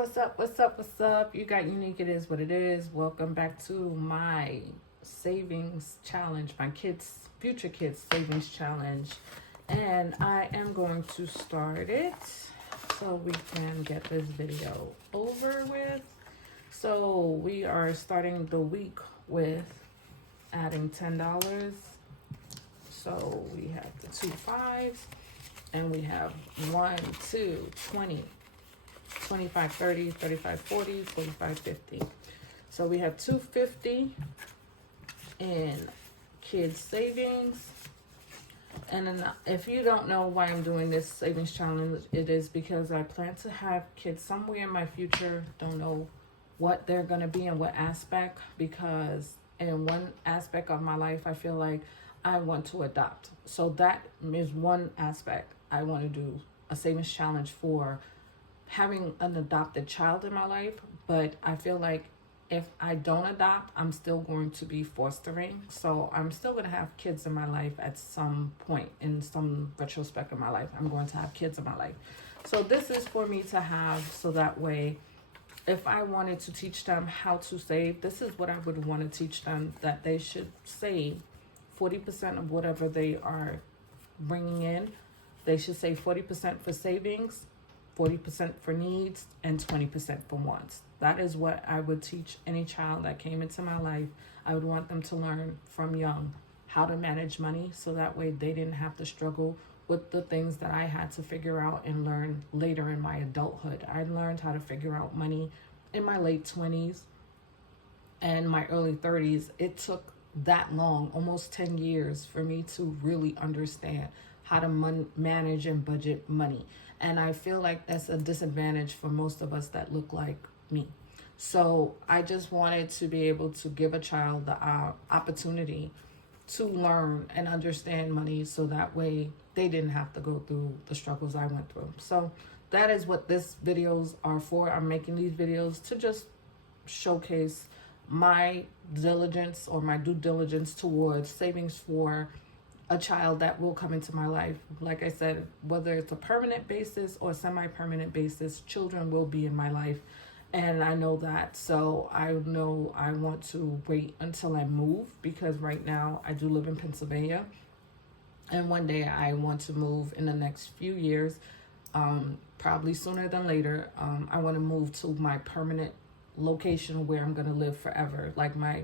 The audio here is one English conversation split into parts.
What's up? What's up? What's up? You got unique. It is what it is. Welcome back to my savings challenge, my future kids savings challenge. And I am going to start it so we can get this video over with. So we are starting the week with adding $10. So we have the 2 5s and we have 1, 2, 20. 25, 30, 35, 40, 45, 50. So we have 250 in kids savings. And then if you don't know why I'm doing this savings challenge, it is because I plan to have kids somewhere in my future. Don't know what they're going to be in what aspect, because in one aspect of my life, I feel like I want to adopt. So that is one aspect I want to do a savings challenge for having an adopted child in my life. But I feel like if I don't adopt, I'm still going to be fostering. So I'm still going to have kids in my life at some point, in some retrospect of my life. I'm going to have kids in my life. So this is for me to have, so that way, if I wanted to teach them how to save, this is what I would want to teach them, that they should save 40% of whatever they are bringing in. They should save 40% for savings, 40% for needs, and 20% for wants. That is what I would teach any child that came into my life. I would want them to learn from young how to manage money, so that way they didn't have to struggle with the things that I had to figure out and learn later in my adulthood. I learned how to figure out money in my late 20s and my early 30s. It took that long, almost 10 years, for me to really understand how to manage and budget money. And I feel like that's a disadvantage for most of us that look like me. So I just wanted to be able to give a child the opportunity to learn and understand money, so that way they didn't have to go through the struggles I went through. So that is what this videos are for. I'm making these videos to just showcase my diligence, or my due diligence, towards savings for a child that will come into my life. Like I said, whether it's a permanent basis or semi-permanent basis, children will be in my life. And I know that. So I know I want to wait until I move, because right now I do live in Pennsylvania. And one day I want to move in the next few years, probably sooner than later. I want to move to my permanent location where I'm going to live forever, like my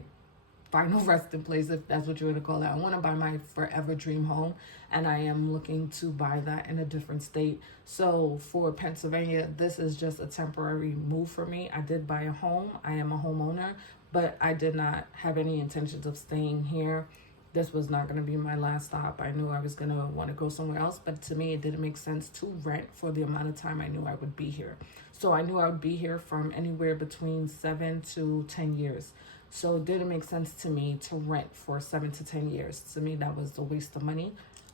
final resting place, if that's what you want to call it. I want to buy my forever dream home, and I am looking to buy that in a different state. So for Pennsylvania, this is just a temporary move for me. I did buy a home. I am a homeowner, but I did not have any intentions of staying here. This was not going to be my last stop. I knew I was going to want to go somewhere else, but to me, it didn't make sense to rent for the amount of time I knew I would be here. So I knew I would be here from anywhere between 7 to 10 years. So it didn't make sense to me to rent for 7 to 10 years. To me, that was a waste of money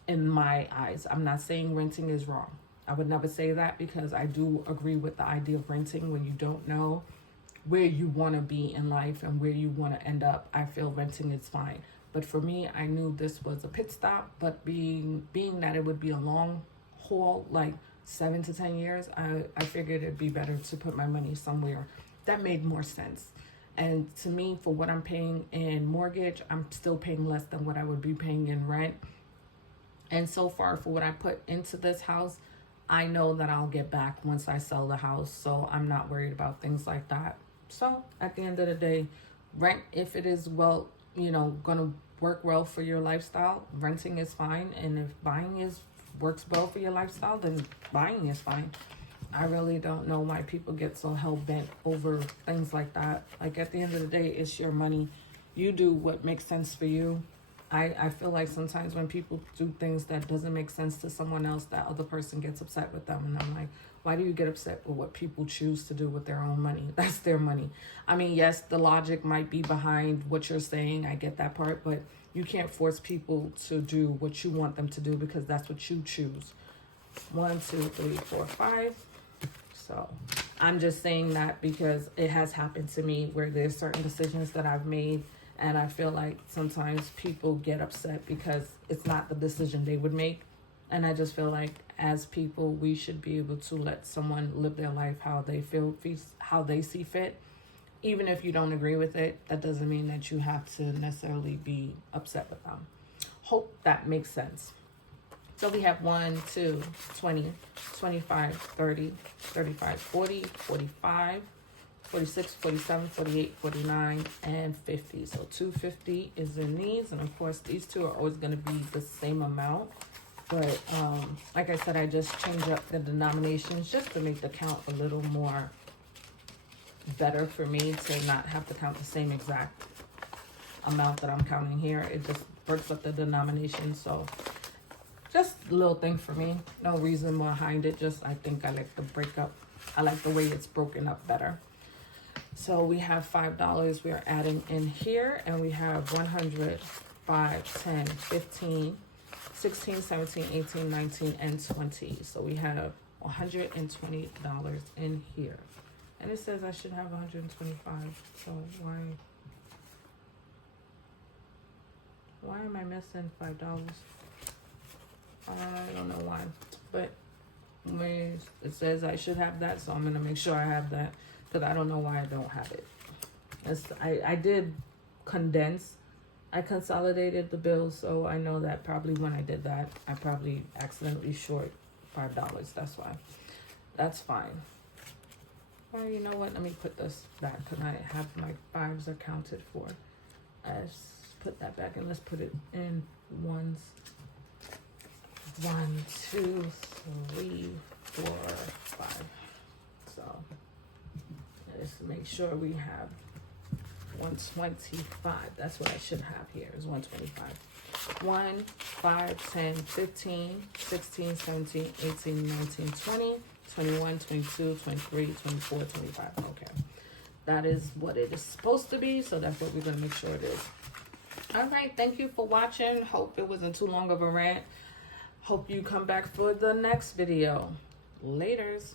in my eyes. I'm not saying renting is wrong. I would never say that, because I do agree with the idea of renting when you don't know where you want to be in life and where you want to end up. I feel renting is fine. But for me, I knew this was a pit stop. But being that it would be a long haul, like 7 to 10 years, I figured it'd be better to put my money somewhere that made more sense. And to me, for what I'm paying in mortgage, I'm still paying less than what I would be paying in rent. And so far, for what I put into this house, I know that I'll get back once I sell the house. So I'm not worried about things like that. So at the end of the day, rent, if it is going to work well for your lifestyle, renting is fine. And if buying works well for your lifestyle, then buying is fine. I really don't know why people get so hell-bent over things like that. Like, at the end of the day, it's your money. You do what makes sense for you. I feel like sometimes when people do things that doesn't make sense to someone else, that other person gets upset with them. And I'm like, why do you get upset with what people choose to do with their own money? That's their money. I mean, yes, the logic might be behind what you're saying. I get that part. But you can't force people to do what you want them to do, because that's what you choose. 1, 2, 3, 4, 5. So I'm just saying that because it has happened to me, where there's certain decisions that I've made, and I feel like sometimes people get upset because it's not the decision they would make, And I just feel like as people, we should be able to let someone live their life how they feel, how they see fit. Even if you don't agree with it, that doesn't mean that you have to necessarily be upset with them. Hope that makes sense. So we have 1, 2, 20, 25, 30, 35, 40, 45, 46, 47, 48, 49, and 50. So 250 is in these. And of course, these two are always going to be the same amount. But like I said, I just change up the denominations just to make the count a little more better for me, to not have to count the same exact amount that I'm counting here. It just breaks up the denomination. So just a little thing for me. No reason behind it. Just I think I like the breakup. I like the way it's broken up better. So we have $5 we are adding in here, and we have 100, 5, 10, 15, 16, 17, 18, 19, and 20. So we have $120 in here. And it says I should have 125. So why am I missing $5? I don't know why, but it says I should have that, so I'm gonna make sure I have that, because I don't know why I don't have it. I did condense. I consolidated the bills, so I know that probably when I did that, I probably accidentally short $5. That's why. That's fine. Well, you know what? Let me put this back, because I have my 5s accounted for. Let's put that back, and let's put it in ones. 1, 2, 3, 4, 5. So let's make sure we have 125. That's what I should have here, is 125. 1, 5, 10, 15, 16, 17, 18, 19, 20, 21, 22, 23, 24, 25. Okay. That is what it is supposed to be, so that's what we're going to make sure it is. All right. Thank you for watching. Hope it wasn't too long of a rant. Hope you come back for the next video. Laters.